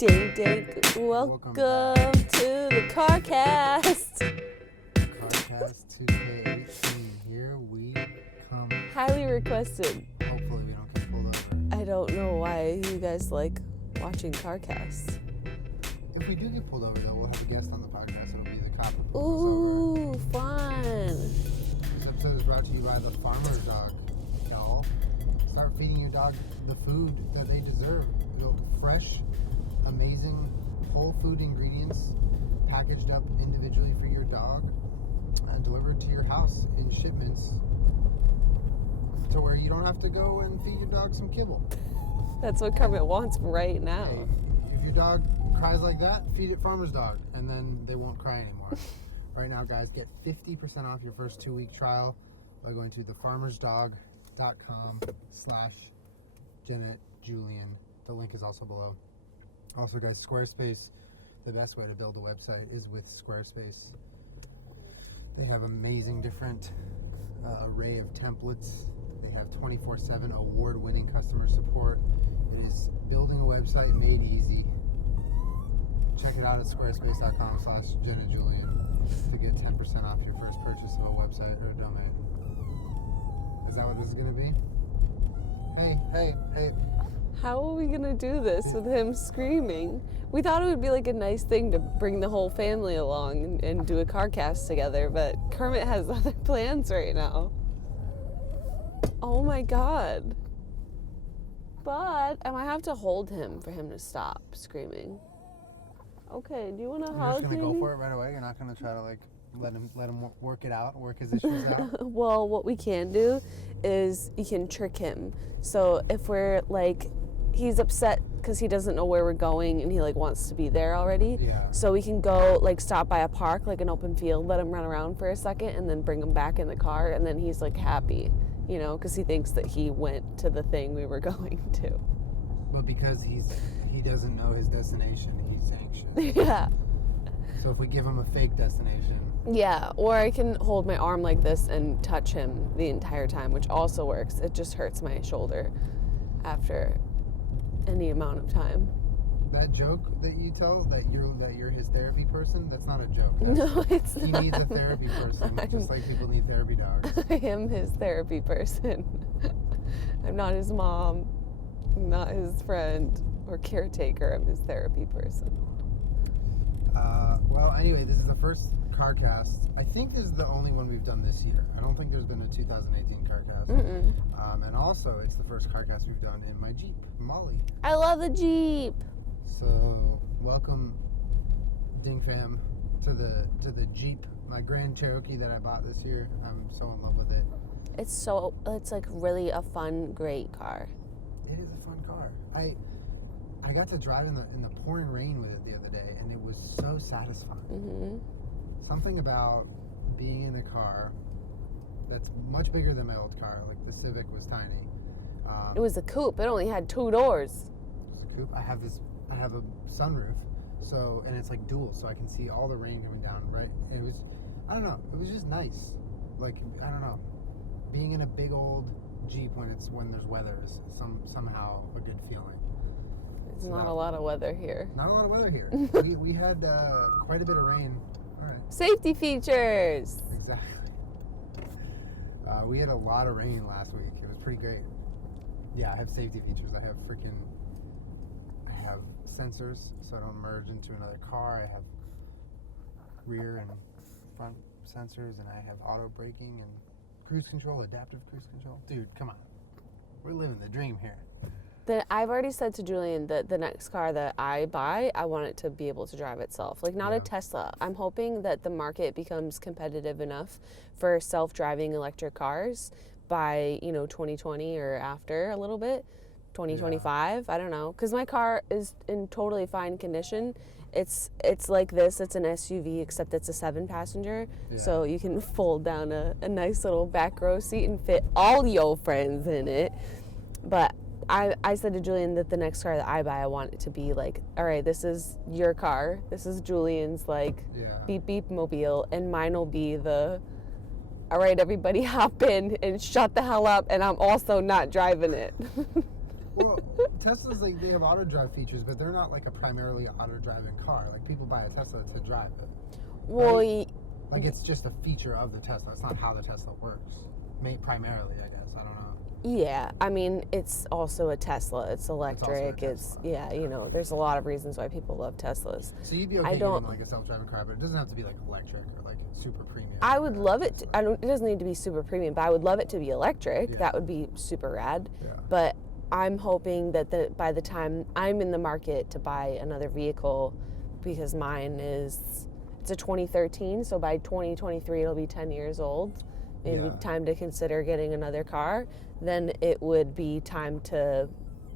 Ding ding. Welcome to the Carcast. Carcast 2K18. Here we come. Highly requested. Hopefully we don't get pulled over. I don't know why you guys like watching Carcast. If we do get pulled over, though, we'll have a guest on the podcast. It'll be the cop who pulls Ooh, us over. fun. This episode is brought to you by the Farmer's Dog. Y'all, start feeding your dog the food that they deserve. Fresh, amazing, whole food ingredients packaged up individually for your dog and delivered to your house in shipments to where you don't have to go and feed your dog some kibble. That's what Kermit wants right now. Hey, if your dog cries like that, feed it Farmer's Dog, and then they won't cry anymore. Right now, guys, get 50% off your first 2-week trial by going to thefarmersdog.com/Jenna Julien. The link is also below. Also, guys, Squarespace, the best way to build a website is with Squarespace. They have amazing different array of templates. They have 24/7 award-winning customer support. It is building a website made easy. Check it out at squarespace.com/Jenna Julien to get 10% off your first purchase of a website or a domain. Is that what this is going to be? Hey. How are we gonna do this with him screaming? We thought it would be like a nice thing to bring the whole family along and do a Carcast together, but Kermit has other plans right now. Oh my god. But I might have to hold him for him to stop screaming. Okay, do you want to hug? You're just gonna go for it right away? You're not gonna try to let him work it out, work his issues out? Well, what we can do is you can trick him. So if we're he's upset because he doesn't know where we're going and he wants to be there already. Yeah. So we can go stop by a park, an open field, let him run around for a second and then bring him back in the car, and then he's happy, because he thinks that he went to the thing we were going to. But because he doesn't know his destination, he's anxious. Yeah. So if we give him a fake destination. Yeah, or I can hold my arm like this and touch him the entire time, which also works. It just hurts my shoulder after any amount of time. That joke that you tell that you're his therapy person, that's not a joke. No, it's he not. He needs a therapy person, just like people need therapy dogs. I am his therapy person. I'm not his mom. I'm not his friend or caretaker. I'm his therapy person. Well, anyway, this is the first Carcast. I think this is the only one we've done this year. I don't think there's been a 2018 Carcast. And also, it's the first Carcast we've done in my Jeep, Molly. I love the Jeep. So, welcome, Ding Fam, to the Jeep, my Grand Cherokee that I bought this year. I'm so in love with it. It's really a fun, great car. It is a fun car. I got to drive in the pouring rain with it the other day, and it was so satisfying. Mm-hmm. Something about being in a car that's much bigger than my old car. The Civic was tiny. It was a coupe. It only had 2 doors. It was a coupe. I have a sunroof, and it's dual, so I can see all the rain coming down. Right? It was, I don't know. It was just nice. I don't know. Being in a big old Jeep when there's weather is somehow a good feeling. It's not a lot of weather here. Not a lot of weather here. we had quite a bit of rain. All right. Safety features. Exactly. We had a lot of rain last week. It was pretty great. Yeah, I have safety features. I have sensors so I don't merge into another car. I have rear and front sensors, and I have auto braking and cruise control, adaptive cruise control. Dude, come on. We're living the dream here. I've already said to Julian that the next car that I buy, I want it to be able to drive itself. Not a Tesla. I'm hoping that the market becomes competitive enough for self-driving electric cars by, 2020 or after a little bit, 2025. I don't know. Because my car is in totally fine condition. It's like this. It's an SUV, except it's a 7-passenger. Yeah. So you can fold down a nice little back row seat and fit all your friends in it. But I said to Julian that the next car that I buy, I want it to be all right, this is your car. This is Julian's beep beep mobile, and mine will be the all right, everybody hop in and shut the hell up, and I'm also not driving it. Well, Teslas, like, they have auto drive features, but they're not like a primarily auto driving car. Like, people buy a Tesla to drive it. Well, right? Like, it's just a feature of the Tesla. It's not how the Tesla works. Primarily, I guess. I don't know. Yeah, I mean, it's also a Tesla. It's electric. It's yeah, you know, there's a lot of reasons why people love Teslas. So you'd be okay getting like a self-driving car, but it doesn't have to be like electric or like super premium. I would love it. It doesn't need to be super premium, but I would love it to be electric. Yeah. That would be super rad. Yeah. But I'm hoping that by the time I'm in the market to buy another vehicle, because it's a 2013, so by 2023 it'll be 10 years old. Maybe time to consider getting another car. Then it would be time to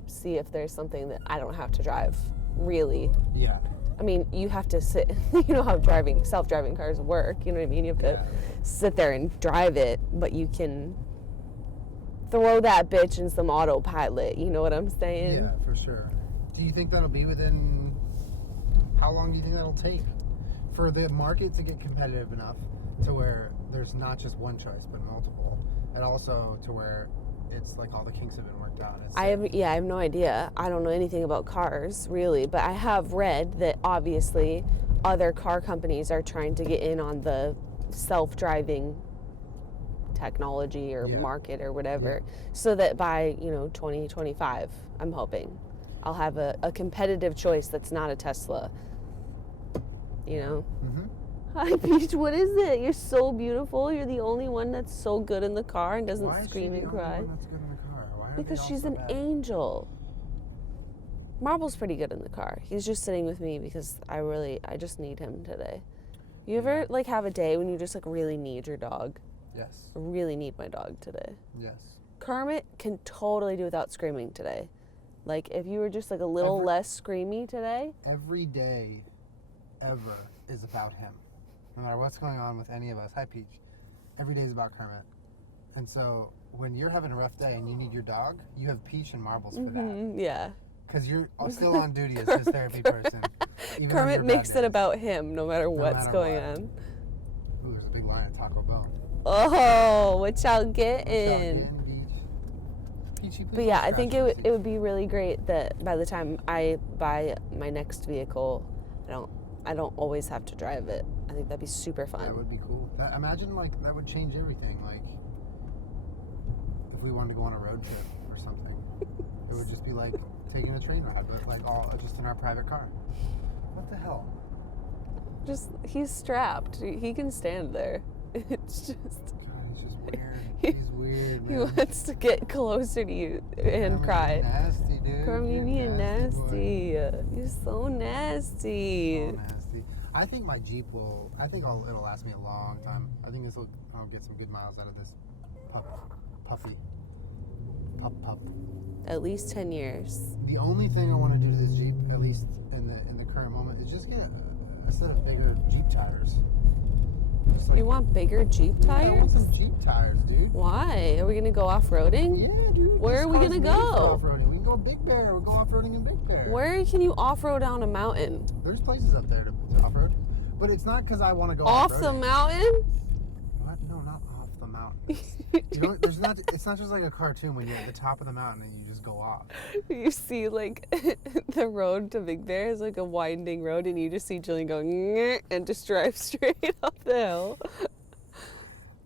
see if there's something that I don't have to drive, really. Yeah. I mean, you have to sit, you know how self-driving cars work, you know what I mean? You have to sit there and drive it, but you can throw that bitch in some autopilot, you know what I'm saying? Yeah, for sure. Do you think that'll be within, how long do you think that'll take for the market to get competitive enough to where there's not just one choice, but multiple, and also to where it's like all the kinks have been worked out? I have no idea. I don't know anything about cars, really, but I have read that obviously other car companies are trying to get in on the self-driving technology or market or whatever, so that by 2025, I'm hoping I'll have a competitive choice that's not a Tesla. Hi, Peach, what is it? You're so beautiful. You're the only one that's so good in the car and doesn't scream and cry. Why is she the only one that's good in the car? Why are Because they all she's so an bad? angel. Marble's pretty good in the car. He's just sitting with me because I just need him today. You ever have a day when you just really need your dog? Yes. I really need my dog today. Yes. Kermit can totally do without screaming today. Like, if you were just a little less screamy today. Every day ever is about him. No matter what's going on with any of us. Hi, Peach. Every day is about Kermit. And so when you're having a rough day and you need your dog, you have Peach and Marbles for that. Yeah. Because you're still on duty as his therapy person. Kermit makes it about him no matter what's going on. Ooh, there's a big line at Taco Bell. Oh, what y'all getting? Peachy, but yeah, I think it would be really great that by the time I buy my next vehicle, I don't always have to drive it. I think that'd be super fun. That would be cool. Imagine that would change everything. Like if we wanted to go on a road trip or something, it would just be like taking a train ride, but all just in our private car. What the hell? He's strapped. He can stand there. It's just. God, he's just weird. He's weird, man. He wants to get closer to you and cry. Nasty, dude. Kermit, you're being nasty. You're so nasty. So nasty. I think my Jeep it'll last me a long time. I think I'll get some good miles out of this puppy. At least 10 years. The only thing I want to do to this Jeep, at least in the current moment, is just get a set of bigger Jeep tires. You want bigger Jeep tires? I want some Jeep tires, dude. Why? Are we gonna go off-roading? Yeah, dude. Where are we gonna go? Off-roading. We can go Big Bear. We'll go off-roading in Big Bear. Where can you off-road down a mountain? There's places up there to off-road, but it's not because I want to go off off-roading. the mountain. What? No, not off the mountain. It's not just like a cartoon when you're at the top of the mountain and you just go off. You see, the road to Big Bear is like a winding road, and you just see Jillian going and just drive straight up the hill.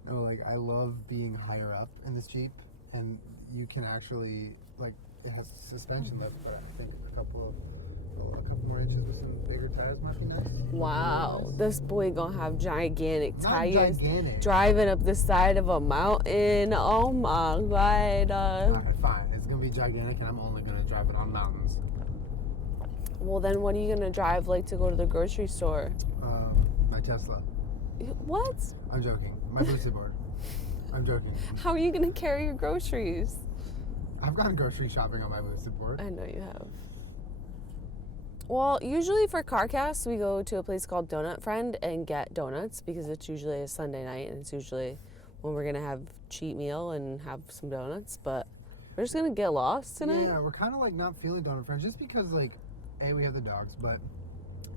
No, I love being higher up in this Jeep, and you can actually it has suspension lift, but I think a couple more inches with some bigger tires might be nice. Wow, this boy gonna have gigantic tires. Gigantic. Driving up the side of a mountain. Oh my God. Alright, fine. It's gonna be gigantic, and I'm only gonna drive it on mountains. Well, then what are you gonna drive to go to the grocery store? My Tesla. What? I'm joking. My boosted board. I'm joking. How are you gonna carry your groceries? I've gone grocery shopping on my boosted board. I know you have. Well, usually for Carcast, we go to a place called Donut Friend and get donuts because it's usually a Sunday night, and it's usually when we're gonna have cheat meal and have some donuts. But we're just gonna get lost tonight. Yeah, we're kind of not feeling Donut Friend just because A, we have the dogs, but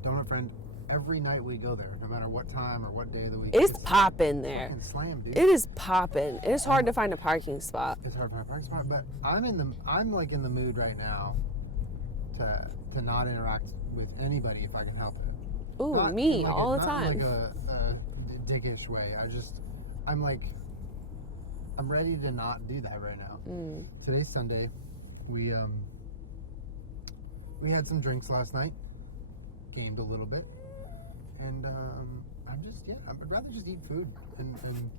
Donut Friend, every night we go there, no matter what time or what day of the week. It's poppin' there. Fucking slam, dude. It is poppin'. It is hard to find a parking spot. It's hard to find a parking spot, but I'm in the mood right now to not interact with anybody if I can help it. Ooh, Not me in like all a, the not time. in like a dickish way. I'm ready to not do that right now. Today's Sunday. We had some drinks last night. Gamed a little bit. And I'd rather just eat food and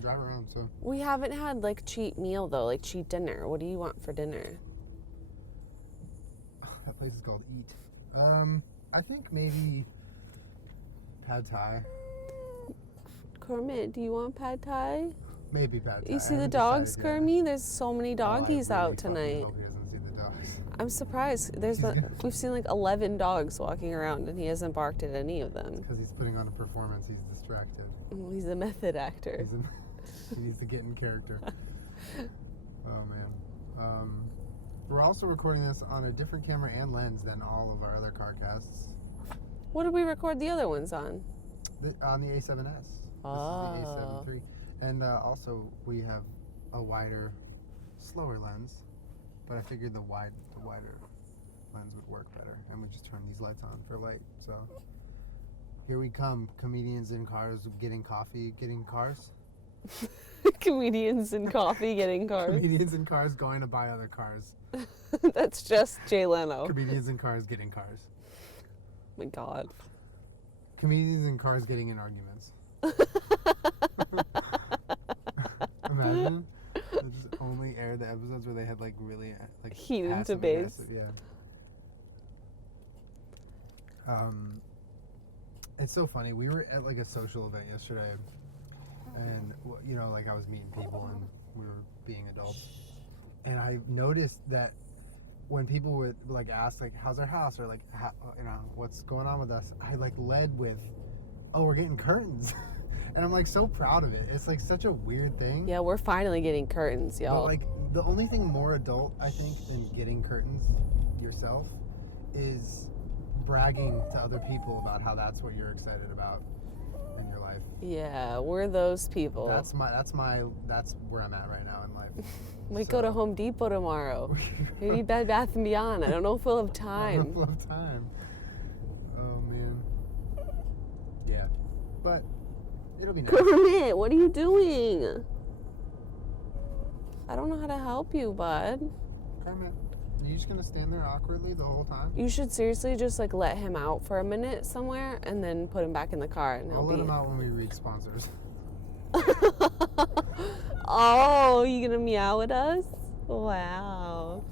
drive around. So We haven't had like cheat meal though, like cheat dinner. What do you want for dinner? that place is called Eat. I think maybe pad thai. Kermit, do you want pad thai? Maybe pad thai. You see I the haven't dogs, decided yet. Kermit? There's so many Oh, I doggies really out fucking tonight. hope he doesn't see the dogs. I'm surprised. We've seen like 11 dogs walking around and he hasn't barked at any of them. Because he's putting on a performance. He's distracted. Well, he's a method actor. He needs to get in character. Oh man. We're also recording this on a different camera and lens than all of our other Carcasts. What did we record the other ones on? On the A7S. Oh. This is the A7 III. And also we have a wider, slower lens. But I figured the wider lens would work better. And we just turn these lights on for light. So here we come. Comedians in cars getting coffee, getting cars. Comedians in coffee getting cars. Comedians in cars going to buy other cars. That's just Jay Leno. Comedians in cars getting cars. Oh my God. Comedians in cars getting in arguments. Imagine. They just only aired the episodes where they had like really like Heated passive debates. aggressive, yeah. It's so funny. We were at like a social event yesterday, and like I was meeting people and we were being adults, and I noticed that when people would like ask like how's our house or like what's going on with us, I like led with, oh, we're getting curtains. And I'm like so proud of it. It's like such a weird thing. Yeah, we're finally getting curtains, y'all. But like the only thing more adult I think than getting curtains yourself is bragging to other people about how that's what you're excited about in your life. Yeah, we're those people. That's where I'm at right now in life. Might go to Home Depot tomorrow. Maybe Bed Bath & Beyond. I don't know if we'll have I time. don't know if we'll have time. Oh man. Yeah. But it'll be nice. Kermit, what are you doing? I don't know how to help you, bud. Kermit, are you just gonna stand there awkwardly the whole time? You should seriously just like let him out for a minute somewhere and then put him back in the car and I'll let him out when we read sponsors. Oh, you gonna meow at us? Wow.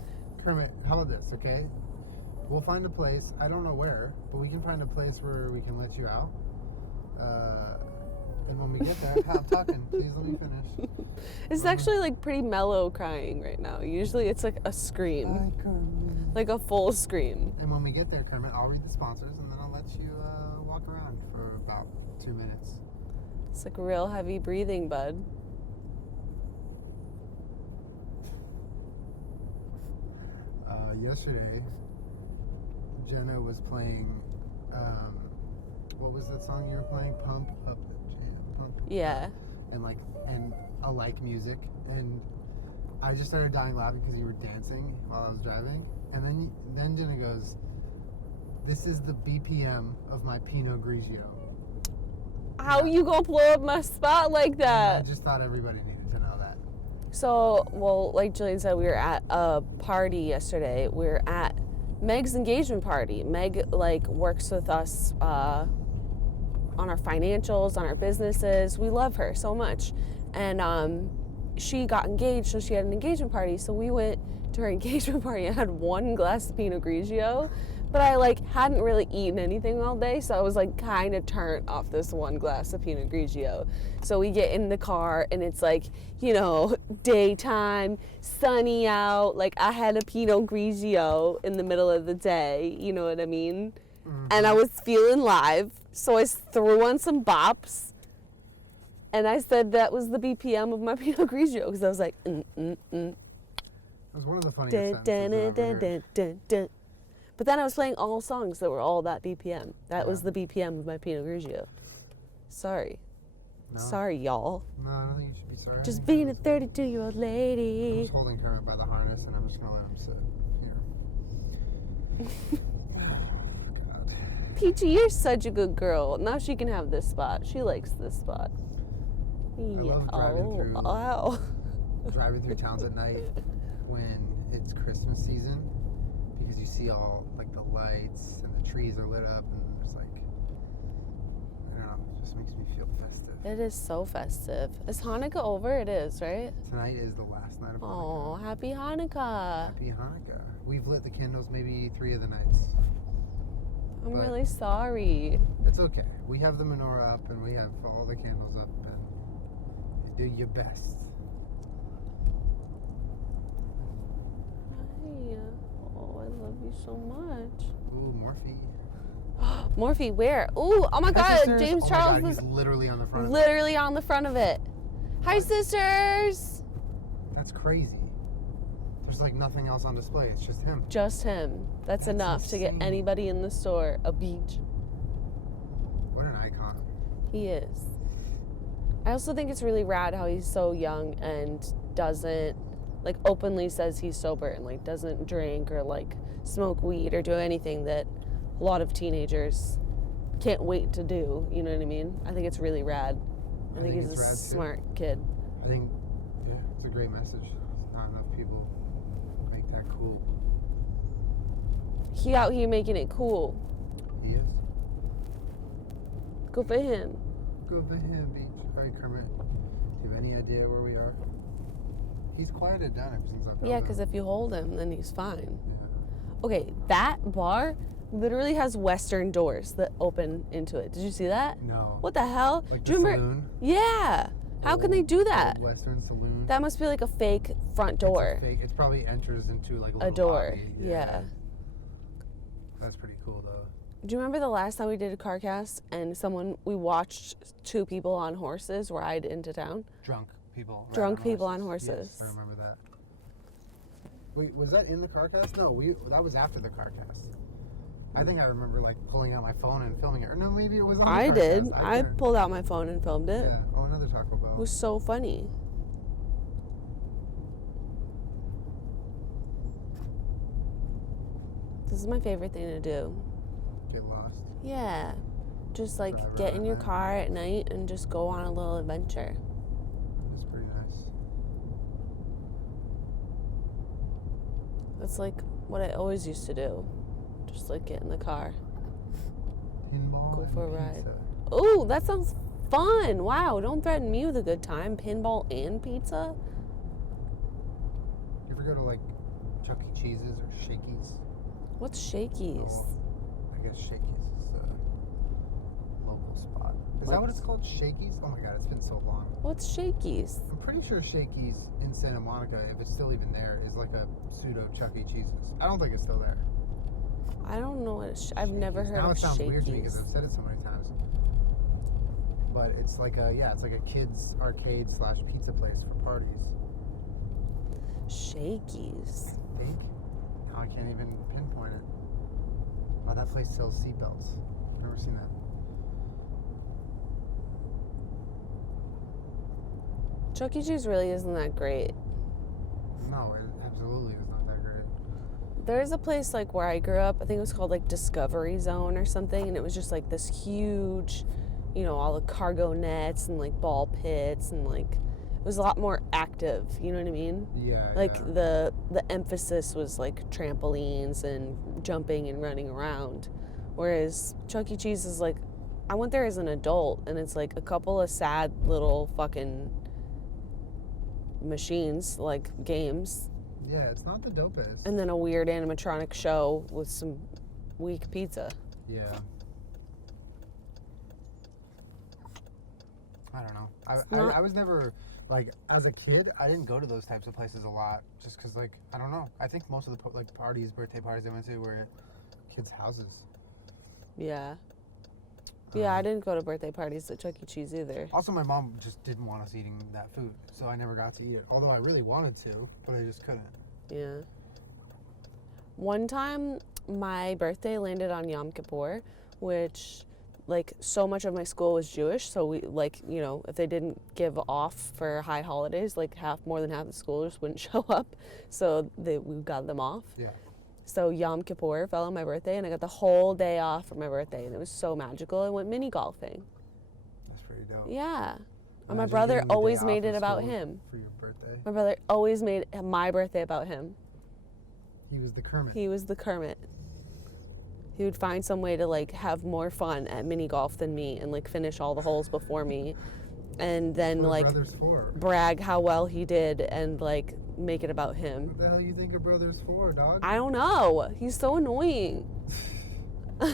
Kermit, how about this, okay? We'll find a place, I don't know where, but we can find a place where we can let you out. And when we get there, I'm talking. Please let me finish. It's actually like pretty mellow crying right now. Usually it's like a scream. Hi, Kermit. Like a full scream. And when we get there, Kermit, I'll read the sponsors and then I'll let you walk around for about 2 minutes. It's like real heavy breathing, bud. Yesterday, Jenna was playing, what was that song you were playing? Pump Up the Jam. Pump Up. Yeah. And I like music, and I just started dying laughing because you were dancing while I was driving, and then Jenna goes, "This is the BPM of my Pinot Grigio." How you gonna blow up my spot like that? I just thought everybody needed to know that. So, well, like Jillian said, we were at a party yesterday. We were at Meg's engagement party. Meg, like, works with us on our financials, on our businesses. We love her so much. And she got engaged, so she had an engagement party. So we went to her engagement party and had one glass of Pinot Grigio. But I, like, hadn't really eaten anything all day, so I was, like, kind of turned off this one glass of Pinot Grigio. So we get in the car, and it's, like, you know, daytime, sunny out. Like, I had a Pinot Grigio in the middle of the day, you know what I mean? Mm-hmm. And I was feeling live, so I threw on some bops, and I said that was the BPM of my Pinot Grigio, because I was like, It was one of the funniest sentences I've ever heard. But then I was playing all songs that were all that BPM. That was the BPM of my Pinot Grigio. Sorry. No. Sorry, y'all. No, I don't think you should be sorry. Just being a 32-year-old lady. I'm just holding Kermit by the harness, and I'm just going to let him sit here. God. Peachy, you're such a good girl. Now she can have this spot. She likes this spot. I love driving through towns at night when it's Christmas season, because you see all like the lights and the trees are lit up, and it's like, I don't know, it just makes me feel festive. It is so festive. Is Hanukkah over? It is, right? Tonight is the last night of Hanukkah. Oh, happy Hanukkah. Happy Hanukkah. We've lit the candles maybe 3 of the nights. I'm really sorry. It's okay. We have the menorah up and we have all the candles up, and you do your best. Hi. Oh, I love you so much. Ooh, Morphe. Morphe, where? Ooh, oh my God, Sisters. James Oh Charles my God, is he's literally on the front. literally on the front of it. Hi, sisters. That's crazy. There's like nothing else on display. It's just him. Just him. That's enough to get insane. anybody in the store a beach. What an icon. He is. I also think it's really rad how he's so young and doesn't, like, openly says he's sober and, like, doesn't drink or, like, smoke weed or do anything that a lot of teenagers can't wait to do. You know what I mean? I think it's really rad. I think he's a smart kid. I think, yeah, it's a great message. Not enough people make that cool. He out here making it cool. He is. Good for him. Good for him, Beach. All right, Kermit. Do you have any idea where we are? He's quieted down ever since I've Yeah, because if you hold him, then he's fine. Yeah. Okay, that bar literally has western doors that open into it. Did you see that? No. What the hell? Like Do the you remember? saloon? Yeah. How can they do that? Old Western saloon. That must be like a fake front door. It's probably enters into like a little door. lobby. Yeah. That's pretty cool though. Do you remember the last time we did a Carcast and we watched 2 people on horses ride into town? Drunk people. Right, Drunk people on Yes, horses. I remember that. Wait, was that in the Carcast? No, that was after the Carcast. I think I remember like pulling out my phone and filming it. Or no, maybe it was on the I Carcast. did. I pulled out my phone and filmed it. Yeah. Oh, another Taco Bell. It was so funny. This is my favorite thing to do. Get lost. Yeah. Just like Drive get in around your that. car at night and just go on a little adventure. That's pretty nice. That's like what I always used to do. Just like get in the car. Pinball Go and for a ride. pizza. Ooh, that sounds fun. Wow, don't threaten me with a good time. Pinball and pizza? You ever go to like Chuck E. Cheese's or Shakey's? What's Shakey's? Oh, I guess Shakey's is the local spot. Is that what it's called? Shakey's? Oh my God, it's been so long. What's Shakey's? I'm pretty sure Shakey's in Santa Monica, if it's still even there, is like a pseudo Chuck E. Cheese's. I don't think it's still there. I don't know what I've never heard now of it sounds weird to me Shakey's. because I've said it so many times. But it's like it's like a kids arcade / pizza place for parties. Shakey's. I think. Now I can't even pinpoint it. Oh, that place sells seatbelts. I've never seen that. Chuck E. Cheese really isn't that great. No, it absolutely is not that great. There's a place like where I grew up, I think it was called like Discovery Zone or something, and it was just like this huge, you know, all the cargo nets and like ball pits, and like it was a lot more active, you know what I mean? Yeah. Like yeah. the emphasis was like trampolines and jumping and running around. Whereas Chuck E. Cheese is like, I went there as an adult and it's like a couple of sad little fucking machines, like games, Yeah, it's not the dopest. and then a weird animatronic show with some weak pizza. Yeah. I don't know. I was never, like, as a kid, I didn't go to those types of places a lot just because, like, I don't know. I think most of the, birthday parties I went to were at kids' houses. Yeah. Yeah, I didn't go to birthday parties at Chuck E. Cheese either. Also, my mom just didn't want us eating that food, so I never got to eat it. Although I really wanted to, but I just couldn't. Yeah. One time, my birthday landed on Yom Kippur, which, like, so much of my school was Jewish, so we, like, you know, if they didn't give off for high holidays, like, more than half the school just wouldn't show up, so we got them off. Yeah. So Yom Kippur fell on my birthday, and I got the whole day off for my birthday, and it was so magical. I went mini golfing. That's pretty dope. Yeah. And my Imagine brother getting the day always off made of it about school him. For your birthday. My brother always made my birthday about him. He was the Kermit. He was the Kermit. He would find some way to like have more fun at mini golf than me and like finish all the holes before me, and then what are like brothers for? brag how well he did and like make it about him. What the hell you think a brother's for, dog? I don't know. He's so annoying. Ooh,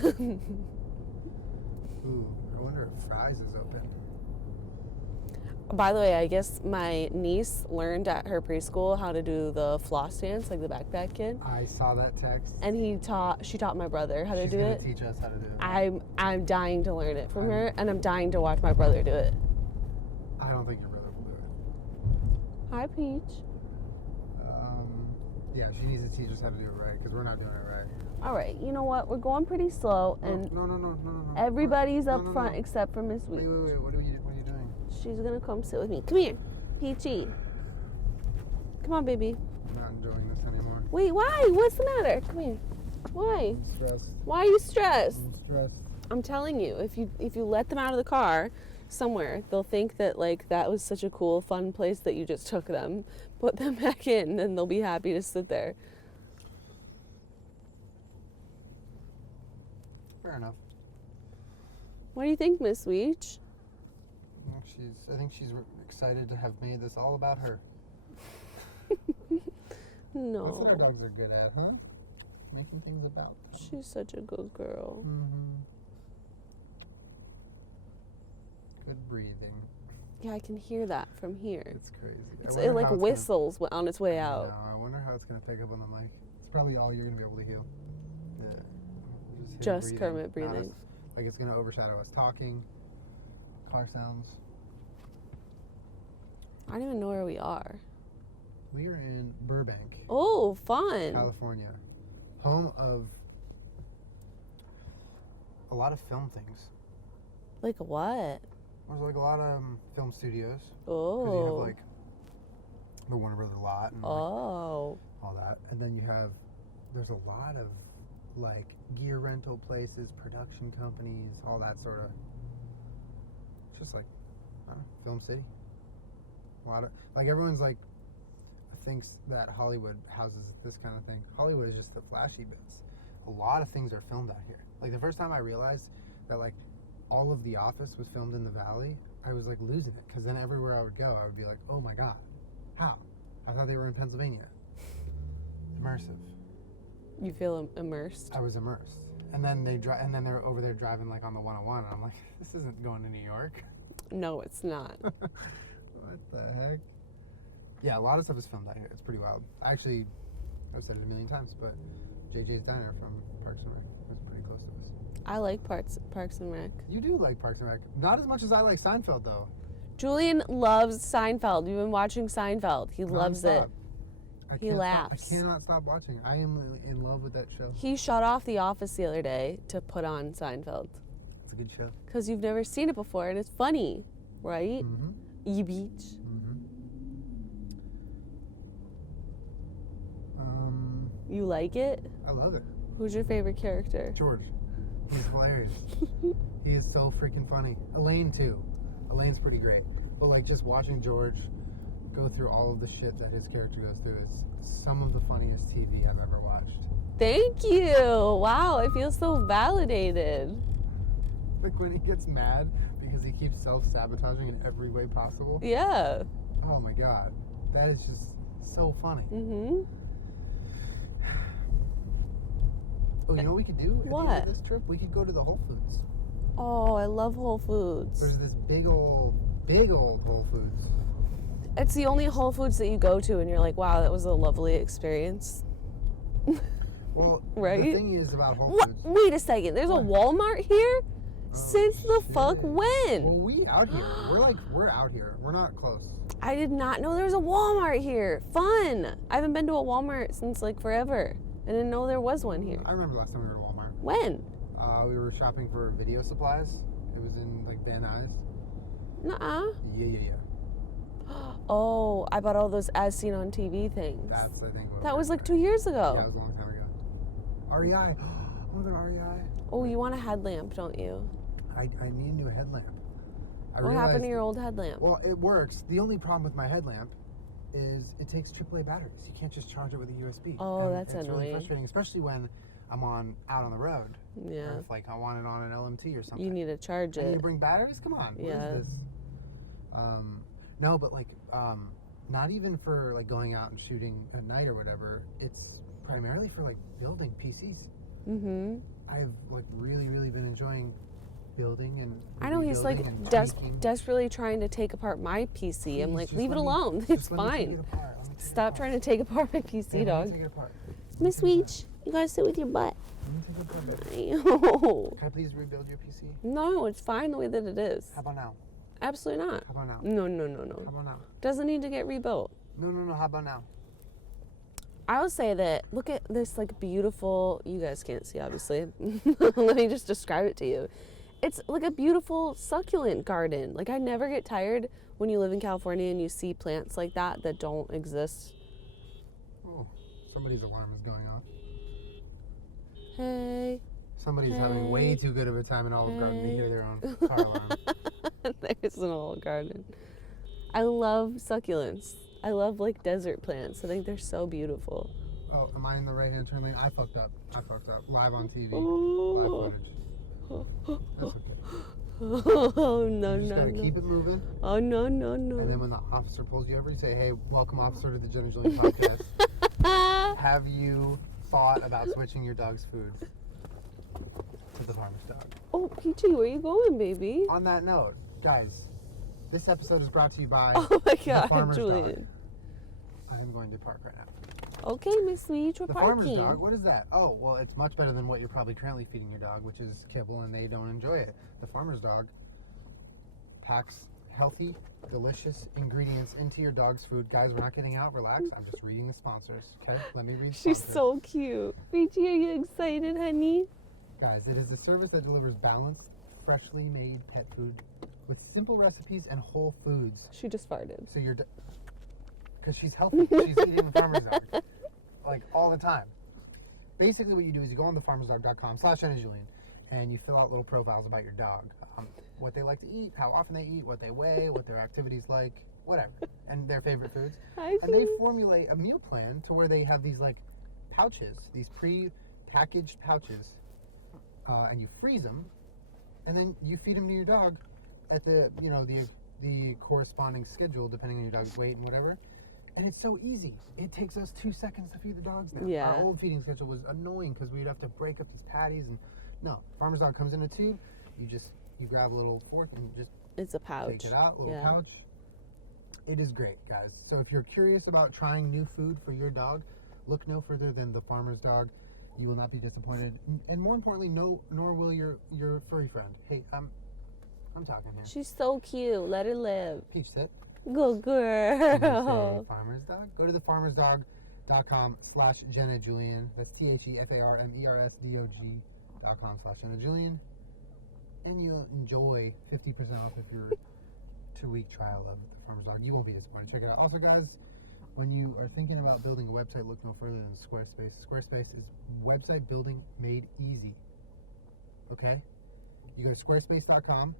I wonder if Fry's is open. By the way, I guess my niece learned at her preschool how to do the floss dance, like the backpack kid. I saw that text. And she taught my brother how to do it. She's gonna teach us how to do it. I'm dying to learn it from her, and I'm dying to watch my brother do it. I don't think your brother will do it. Hi, Peach. Yeah, she needs to teach us how to do it right, because we're not doing it right. All right, you know what? We're going pretty slow, and No. everybody's up No. front except for Miss Wheat. Wait. What are you doing? She's gonna come sit with me. Come here, Peachy. Come on, baby. I'm not enjoying this anymore. Wait, why? What's the matter? Come here. Why? I'm stressed. Why are you stressed? I'm stressed. I'm telling you, if you let them out of the car somewhere, they'll think that like that was such a cool, fun place that you just took them. Put them back in, and they'll be happy to sit there. Fair enough. What do you think, Miss Weech? I think she's excited to have made this all about her. No. That's what our dogs are good at, huh? Making things about them. She's such a good girl. Mm-hmm. Good breathing. Yeah, I can hear that from here. It's crazy. It like whistles on its way out. I wonder how it's going to pick up on the mic. It's probably all you're going to be able to hear. Just Kermit breathing. Like it's going to overshadow us talking, car sounds. I don't even know where we are. We are in Burbank, Oh, fun. California, home of a lot of film things. Like what? There's like a lot of film studios. Oh. Because you have like the Warner Brothers lot and like Oh. all that. And then there's a lot of like gear rental places, production companies, all that sort of. It's just like, I don't know, Film City. A lot of, like everyone's like, thinks that Hollywood houses this kind of thing. Hollywood is just the flashy bits. A lot of things are filmed out here. Like the first time I realized that like all of The Office was filmed in the Valley, I was like losing it. Because then everywhere I would go, I would be like, oh my God, how? I thought they were in Pennsylvania. Immersive. You feel immersed? I was immersed. And then they're over there driving like on the 101, and I'm like, this isn't going to New York. No, it's not. What the heck? Yeah, a lot of stuff is filmed out here. It's pretty wild. I've said it a million times, but JJ's Diner from Parks and Rec was pretty close to us. I like Parks and Rec. You do like Parks and Rec. Not as much as I like Seinfeld, though. Julian loves Seinfeld. You've been watching Seinfeld. He loves it. He laughs. I cannot stop watching. I am in love with that show. He shut off The Office the other day to put on Seinfeld. It's a good show. Because you've never seen it before, and it's funny, right? Mm-hmm. You beach. Mm-hmm. You like it? I love it. Who's your favorite character? George. He's hilarious. He is so freaking funny. Elaine, too. Elaine's pretty great. But, like, just watching George go through all of the shit that his character goes through is some of the funniest TV I've ever watched. Thank you. Wow, I feel so validated. Like, when he gets mad because he keeps self-sabotaging in every way possible. Yeah. Oh, my God. That is just so funny. Mm-hmm. Oh, you know what we could do at the end What? of this trip? We could go to the Whole Foods. Oh, I love Whole Foods. There's this big old Whole Foods. It's the only Whole Foods that you go to and you're like, wow, that was a lovely experience. Well, right? The thing is about Whole Foods. Wait a second. There's a Walmart here? Since the shit. fuck when? Well, we out here. We're out here. We're not close. I did not know there was a Walmart here. Fun. I haven't been to a Walmart since like forever. I didn't know there was one here. I remember last time we were at Walmart. When? We were shopping for video supplies. It was in like Van Nuys. Nuh-uh. Yeah. Oh, I bought all those as seen on TV things. That's I think. That was like 2 years ago. Yeah, it was a long time ago. REI. I want an REI. Oh, you want a headlamp, don't you? I need a new headlamp. What happened to your old headlamp? Well, it works. The only problem with my headlamp is it takes AAA batteries. You can't just charge it with a USB. Oh, that's it's annoying. Really frustrating, especially when I'm out on the road. Yeah. Or if like I want it on an LMT or something. You need to charge I it. need to bring batteries? Come on. Yeah. What is this? No, but like not even for like going out and shooting at night or whatever. It's primarily for like building PCs. Mm-hmm. I've like really been enjoying building and I know he's like desperately trying to take apart my PC. Please, I'm like, just leave it let me- alone. just It's let me take fine. it apart. Let me take it Stop apart. trying to take apart my PC, Hey, let me dog. take it apart. Miss Weech, you gotta sit with your butt. Let me take it apart. No. Can I please rebuild your PC? No, it's fine the way that it is. How about now? Absolutely not. How about now? No. How about now? Doesn't need to get rebuilt. No. How about now? I would say that, look at this like beautiful, you guys can't see obviously. Let me just describe it to you. It's like a beautiful succulent garden. Like I never get tired when you live in California and you see plants like that don't exist. Oh, somebody's alarm is going off. Hey. Somebody's having way too good of a time in Olive Garden to hear their own car alarm. There's an Olive Garden. I love succulents. I love like desert plants. I think they're so beautiful. Oh, am I in the right-hand turn lane? I fucked up. Live on TV. Oh. Live footage. That's okay. Oh, no, You just gotta no. keep it moving. Oh, no. And then when the officer pulls you over, you say, hey, welcome, officer, to the Jenna Julien Podcast. Have you thought about switching your dog's food to the farmer's dog? Oh, Peachy, where you going, baby? On that note, guys, this episode is brought to you by Oh my the God, farmer's Julian. dog. I am going to park right now. Okay, Miss Weech, we're The parking. farmer's dog, what is that? Oh, well, it's much better than what you're probably currently feeding your dog, which is kibble, and they don't enjoy it. The farmer's dog packs healthy, delicious ingredients into your dog's food. Guys, we're not getting out. Relax. I'm just reading the sponsors. Okay? Let me read the She's sponsors. so cute. Peachy, are you excited, honey? Guys, it is a service that delivers balanced, freshly made pet food with simple recipes and whole foods. She just farted. So you're... Because she's healthy. She's eating the farmer's dog. Like, all the time. Basically, what you do is you go on thefarmersdog.com/JennaJulien and you fill out little profiles about your dog. What they like to eat, how often they eat, what they weigh, what their activities like, whatever. And their favorite foods. Hi, And they formulate a meal plan to where they have these, like, pouches, these pre-packaged pouches. And you freeze them. And then you feed them to your dog at the corresponding schedule, depending on your dog's weight and whatever. And it's so easy. It takes us 2 seconds to feed the dogs now. Yeah. Our old feeding schedule was annoying because we'd have to break up these patties. And no, farmer's dog comes in a tube. You grab a little fork and you just It's a pouch. take it out, little Yeah. pouch. It is great, guys. So if you're curious about trying new food for your dog, look no further than the farmer's dog. You will not be disappointed. And more importantly, nor will your furry friend. Hey, I'm talking here. She's so cute. Let her live. Peach, sit. Good Can you girl. say farmer's dog? Go to thefarmersdog.com/JennaJulien. That's TheFarmersDog.com/JennaJulien. And you'll enjoy 50% off of your 2-week trial of the farmer's dog. You won't be disappointed. Check it out. Also, guys, when you are thinking about building a website, look no further than Squarespace. Squarespace is website building made easy. Okay? You go to squarespace.com.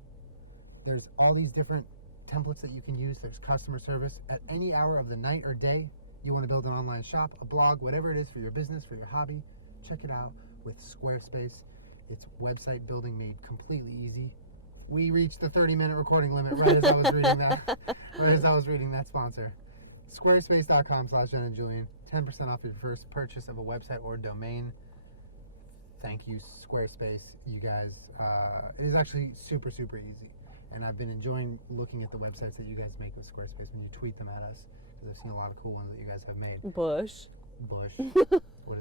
There's all these different templates that you can use. There's customer service at any hour of the night or day. You want to build an online shop, a blog, whatever it is for your business, for your hobby, check it out with Squarespace. It's website building made completely easy. We reached the 30-minute recording limit right as I was reading that. Right as I was reading that sponsor. Squarespace.com/JennaJulien. 10% off your first purchase of a website or domain. Thank you, Squarespace. You guys, it is actually super, super easy. And I've been enjoying looking at the websites that you guys make with Squarespace when you tweet them at us. Because I've seen a lot of cool ones that you guys have made. Bush. What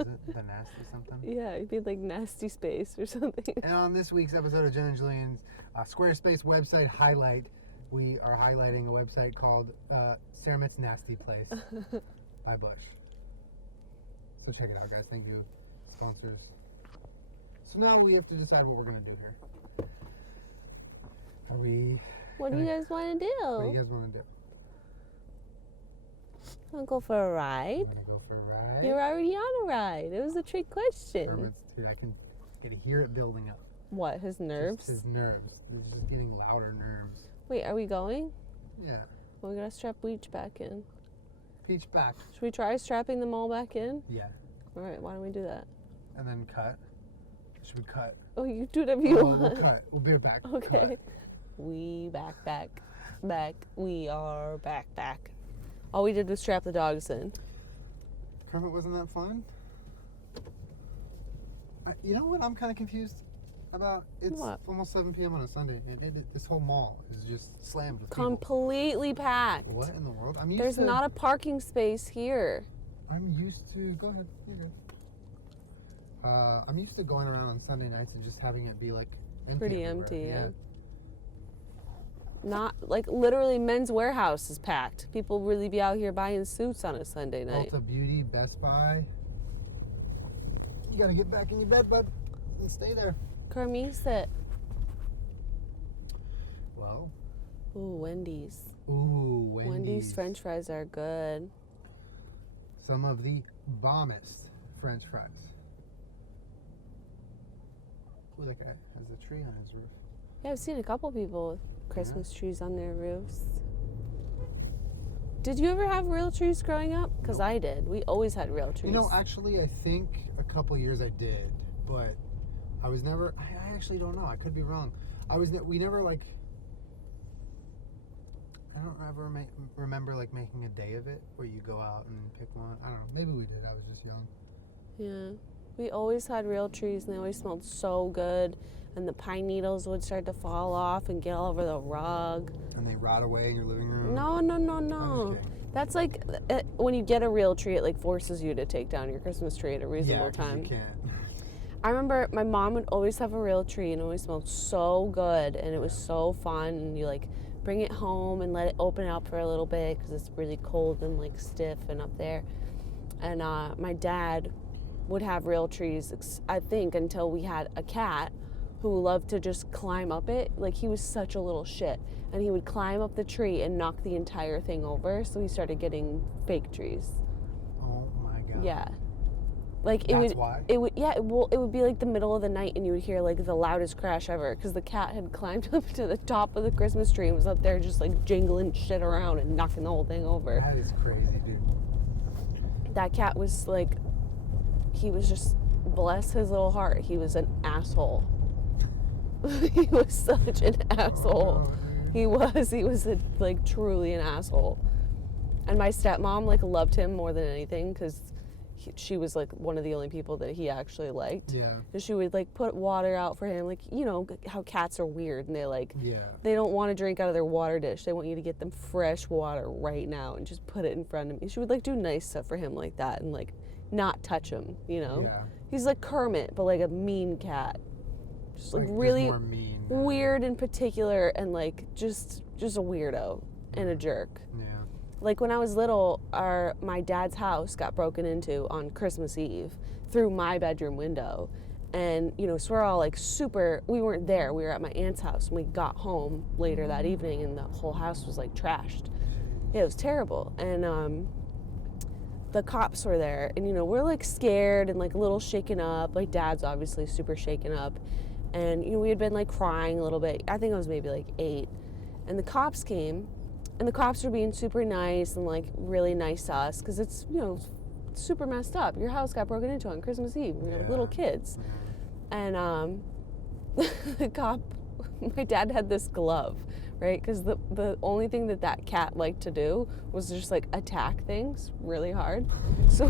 is it? The nasty something? Yeah, it'd be like nasty space or something. And on this week's episode of Jenna Julien's Squarespace website highlight, we are highlighting a website called Ceramit's Nasty Place by Bush. So check it out, guys. Thank you, sponsors. So now we have to decide what we're going to do here. What do you guys want to What do you do? guys want to do? Want to go for a ride? I'm gonna go for a ride. You're already on a ride. It was a trick question. Dude, I can hear it building up. What, his nerves? Just his nerves. It's just getting louder nerves. Wait, are we going? Yeah. Well, we gotta strap Peach back in. Peach back. Should we try strapping them all back in? Yeah. All right, why don't we do that? And then cut. Should we cut? Oh, you do whatever you want. We'll cut. We'll be back. Okay. Cut. We back. We are back. All we did was strap the dogs in. Kermit, wasn't that fun? You know what I'm kind of confused about? It's what? Almost 7 p.m. on a Sunday, and this whole mall is just slammed with people. Completely packed. What in the world? There's not a parking space here. I'm used to... Go ahead. You're good. I'm used to going around on Sunday nights and just having it be, like, empty. Pretty everywhere. empty, yeah. Not, like, literally Men's Warehouse is packed. People really be out here buying suits on a Sunday night. Ulta Beauty, Best Buy. You gotta get back in your bed, bud, and stay there. Kermit, sit. Well. Ooh, Wendy's. Ooh, Wendy's. Wendy's French fries are good. Some of the bombest French fries. Ooh, that guy has a tree on his roof. Yeah, I've seen a couple people with Christmas trees on their roofs. Did you ever have real trees growing up? Because Nope. I did. We always had real trees. You know, actually, I think a couple years I did, but I was never. I actually don't know. I could be wrong. We never like. I don't ever remember like making a day of it where you go out and pick one. I don't know. Maybe we did. I was just young. Yeah. We always had real trees, and they always smelled so good. And the pine needles would start to fall off and get all over the rug. And they rot away in your living room. No. I'm just kidding. That's like when you get a real tree, it like forces you to take down your Christmas tree at a reasonable time. You can't. I remember my mom would always have a real tree, and it always smelled so good, and it was so fun. And you like bring it home and let it open up for a little bit because it's really cold and like stiff and up there. And my dad would have real trees, I think, until we had a cat who loved to just climb up it. Like, he was such a little shit. And he would climb up the tree and knock the entire thing over, so he started getting fake trees. Oh my god. Yeah. Like, That's why? it would be like the middle of the night, and you would hear like the loudest crash ever, because the cat had climbed up to the top of the Christmas tree and was up there just like jingling shit around and knocking the whole thing over. That is crazy, dude. That cat was like, he was just, bless his little heart, he was an asshole. He was such an asshole. He was like truly an asshole. And my stepmom like loved him more than anything, because she was like one of the only people that he actually liked. Yeah. And she would like put water out for him, like, you know how cats are weird, and they like, Yeah. they don't want to drink out of their water dish. They want you to get them fresh water right now and just put it in front of me. She would like do nice stuff for him like that, and like not touch him, you know. Yeah. He's like Kermit, but like a mean cat. Just like Just really more mean. weird in particular, and like just a weirdo and a jerk. Yeah. Like when I was little, my dad's house got broken into on Christmas Eve through my bedroom window. And, you know, so we're all like we weren't there. We were at my aunt's house, and we got home later that evening, and the whole house was like trashed. Yeah, it was terrible. And the cops were there, and, you know, we're like scared and like a little shaken up. Like, Dad's obviously super shaken up. And, you know, we had been like crying a little bit. I think I was maybe like 8. And the cops came, and the cops were being super nice and like really nice to us, because it's, you know, super messed up. Your house got broken into on Christmas Eve. We were like little kids. And the cop, my dad had this glove, right? Because the only thing that cat liked to do was just like attack things really hard. So